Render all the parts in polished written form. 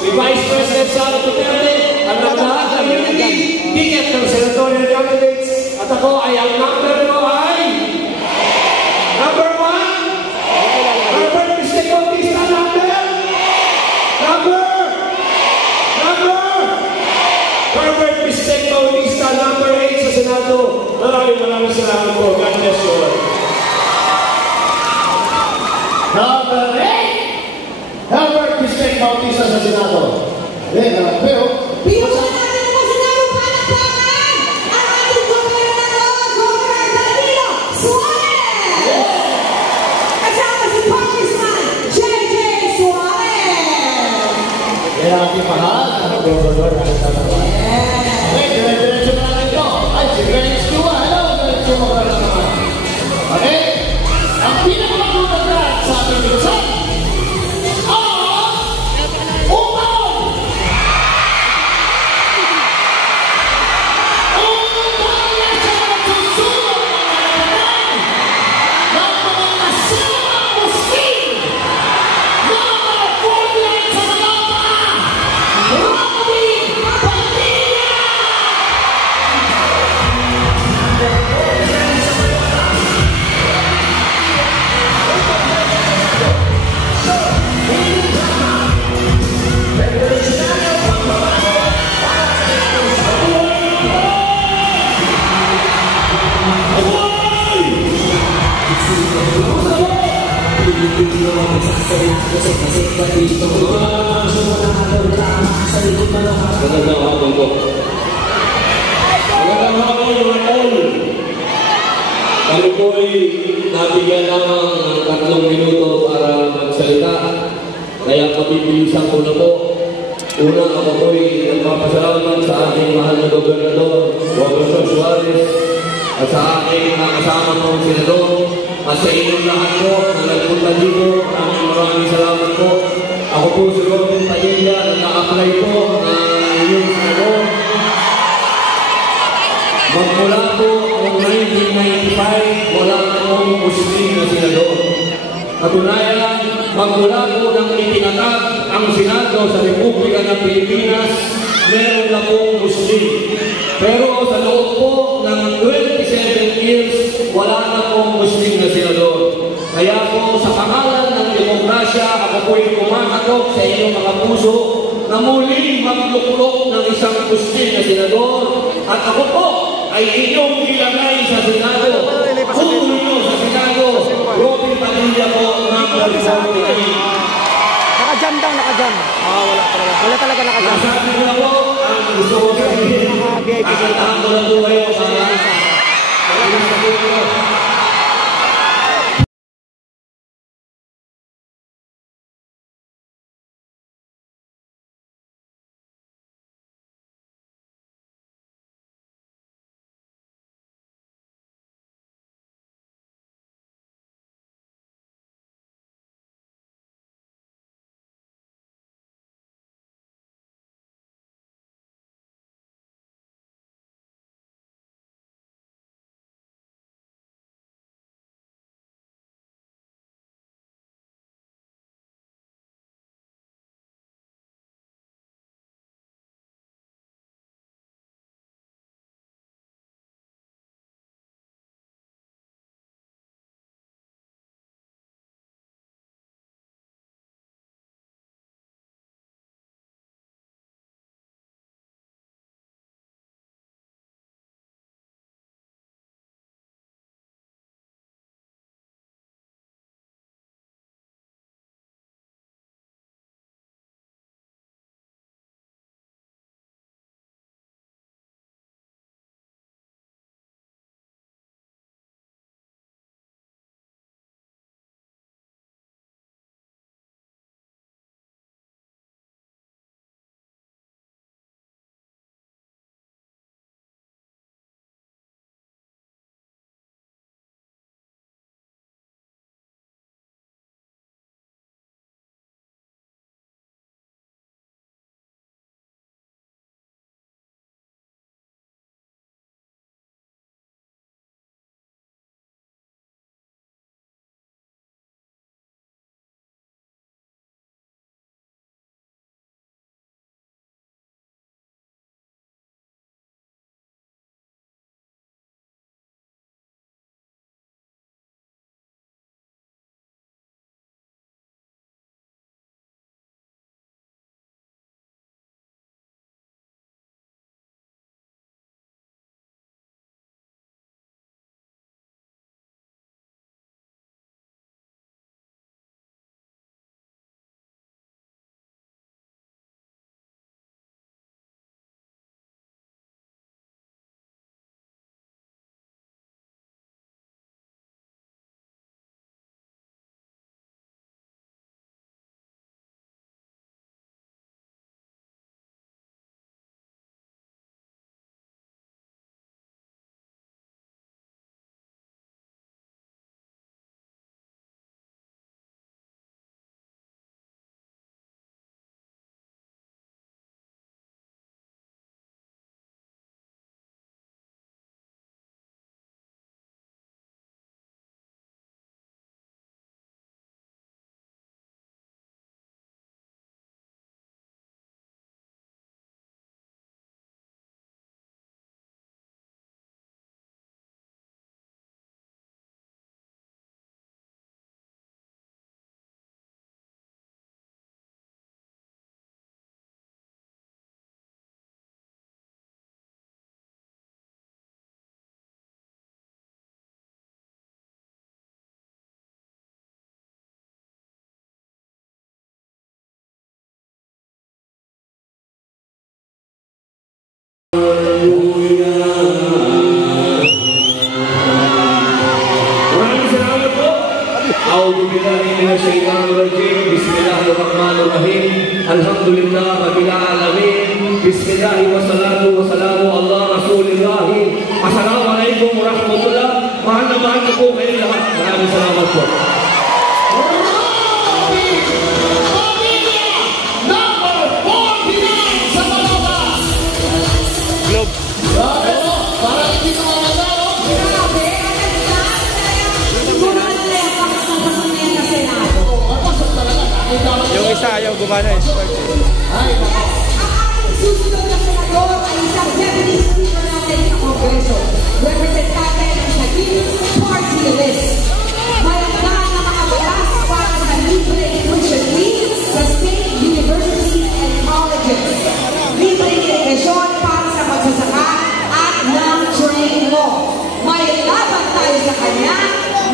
si Vice President Sara Duterte, ang lahat ng unity, ticket ng senatorial candidates, at ako ay ang number mo ay number 1, Herbert Mr. Bautista, number Herbert Mr. Bautista, number 8 sa Senado. Maraming salamat po. God bless you all. Number 8, Herbert Mr. Bautista sa Senado. Pero, Biyuhan natin ang Senado palakpakan ang ating gobernador, Governor Danilo Suarez! Kasama si Congressman J.J. Suarez! yan ang ating mahal, ang gobernador ng Senado. Okay, dire-diretso na natin ito. Ay, si Granny Stewa, hello, diretso mo ka naman. Okay, ang pinakamatutagdag sa ating bilusan, Magandang hapon po. Magandang hapon mga tol. Kami po ay nabigyan lamang ng 3 minuto para magsalita. Kaya mabibilisan ko na po. Una, ako po ay nagpapasalamat sa ating mahal na gobernador, Governor Suarez, at sa ating mga kasama ng senador, at sa inyong lahat po na nagpunta dito. Maraming salamat po. Ako po si Robin Padilla na na-apply po na inyong senador. Magmula po noong 1995, wala akong Muslim na senador. Katunayan, magmula po nang itinatag ang Senado sa Republika ng Pilipinas, meron na pong Muslim. Pero sa loob po ng 27 years, wala na pong Muslim na senador. Kaya po sa pangalan ng demokrasya, ako po'y kumakatok sa inyong mga puso na muling magluklok ng isang Muslim na senador. At ako po ay inyong ilagay sa Senado. Puno nyo sa Senado. Robin Padilla po ng Pilipinas. Nakajam daw, nakajam. Wala talaga. Wala talaga nakajam. Nasabi ko na po, ang gusto ko sabihin, at ang ko na po kayo sa alhamdulillah rabbil alamin bismillah wa salatu wa salamu ala rasulillah. Assalamualaikum warahmatullah. Mahal na mahal na po kayo lahat. Maraming salamat po. Yung isa ayaw gumana eh. Ang susunod na senador ay isang deputy speaker natin sa Kongreso. Representante ng Saging Party List. Malagdaan na mga batas para sa libre tuition fee sa state universities and colleges. Libre edukasyon para sa magsasaka at non-trained law. May laban tayo sa kanya.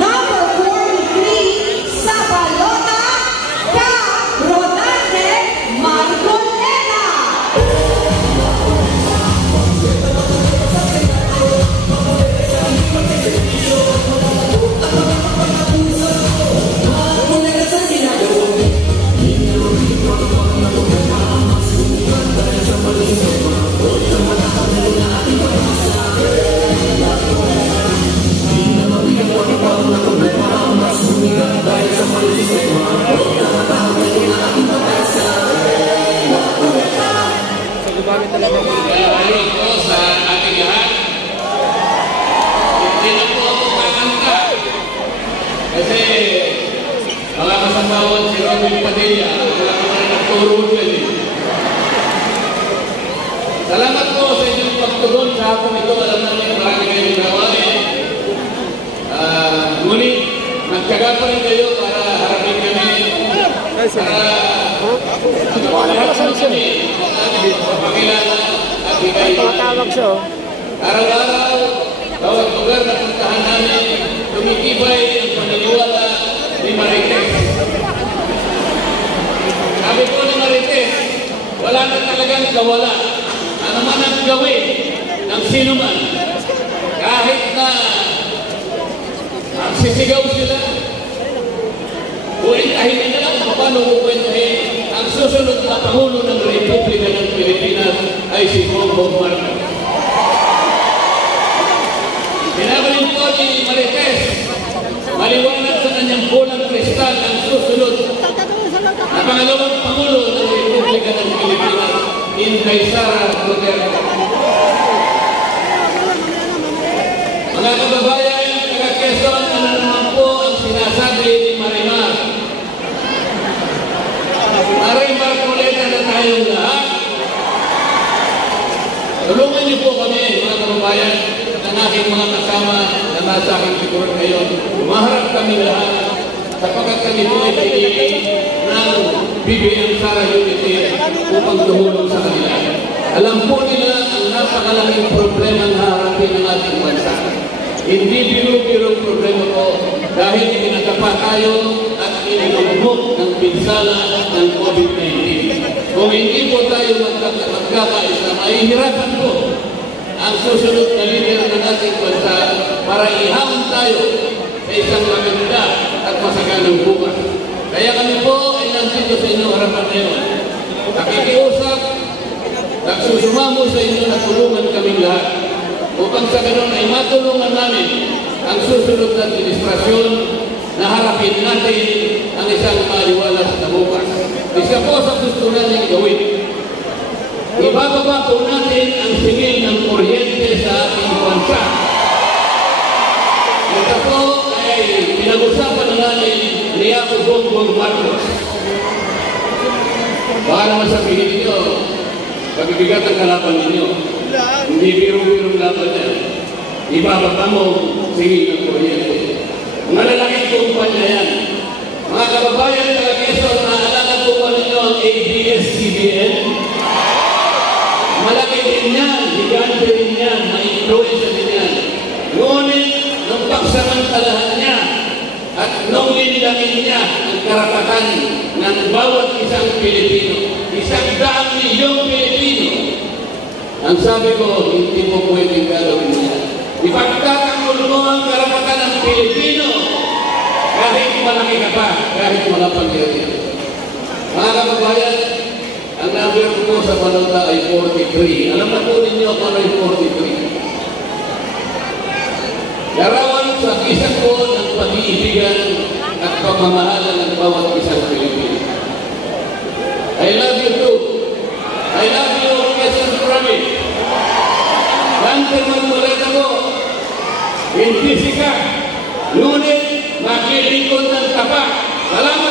Number 43 sa balota. Salamat po sa inyong pagtugon sa hapon ito. Alam namin marami kayong gawain. Ngunit, nagtyaga pa rin kayo para harapin kami. Para kami sa pakilala at higay. Araw-araw, bawat lugar na puntahan namin, tumitibay ang paniniwala ni Marites. Sabi po ni Marites, wala na talagang kawala. Ano man ang gawin ng sino man, kahit na sisigaw sila, kwentahin nila lang paano kukwentahin ang susunod na Pangulo ng Republika ng Pilipinas ay si Bongbong Marcos. Sinabi po ni Marites, maliwanag sa kanyang bulang kristal ang susunod na pangalawang Pangulo ng Republika ng Pilipinas, Inday Sara Duterte. Mga kababayan, taga Quezon, ano naman po ang sinasabi ni Marimar? Marimar Coleta na tayong lahat. Tulungan niyo po kami, mga kababayan, ng aking mga kasama na nasa aking figuran ngayon. Umaharap kami lahat sapagkat kami po ay pinili ng BBM Sara Unity upang tumulong sa kanila. Alam po nila ang napakalaking problema na harapin ng ating bansa. Hindi biro-birong problema po dahil pinagkapa tayo at inilugmok ng pinsala ng COVID-19. Kung hindi po tayo magkakaisa, mahihirapan po ang susunod na lider ng ating bansa para ihamon tayo sa isang maganda at masaganang bukas. Kaya kami po ay nandito sa inyong harapan ngayon. Nakikiusap, nagsusumamo sa inyo na tulungan kaming lahat upang sa ganun ay matulungan namin ang susunod na administrasyon na harapin natin ang isang maliwalas na bukas. Isa po sa gusto natin gawin. Ibababa po natin ang singil ng kuryente sa ating bansa. Ito po ay pinag-usapan na natin ni Ako Bongbong Marcos. Baka naman sabihin ninyo, pabibigat ang kalaban ninyo. Hindi biro-birong laban yan. Ibababa mo singil ng kuryente. Mga lalaking kumpanya yan. Mga kababayan taga Quezon, naalala po ba ninyo ang ABS-CBN? Malaki din yan, higante din yan, ma-influensya din yan. Ngunit, nung pagsamantalahan niya at nung nilangin niya ang karapatan ng bawat isang Pilipino, 100 milyong Pilipino, ang sabi ko, hindi mo pwedeng gagawin niya. Ipagtatanggol mo ang karapatan ng Pilipino kahit malaki ka pa, kahit wala pang yun. Mga kababayan, sa balota ay 43. Alam na po ninyo kung ano yung 43. Larawan sa isang po ng pag-iibigan at pagmamahalan ng bawat isang Pilipino. I love you too. I love you, Quezon Province. Lantaman ulit ako. Hindi sikat. Ngunit makilingkod ng tapat. Salamat.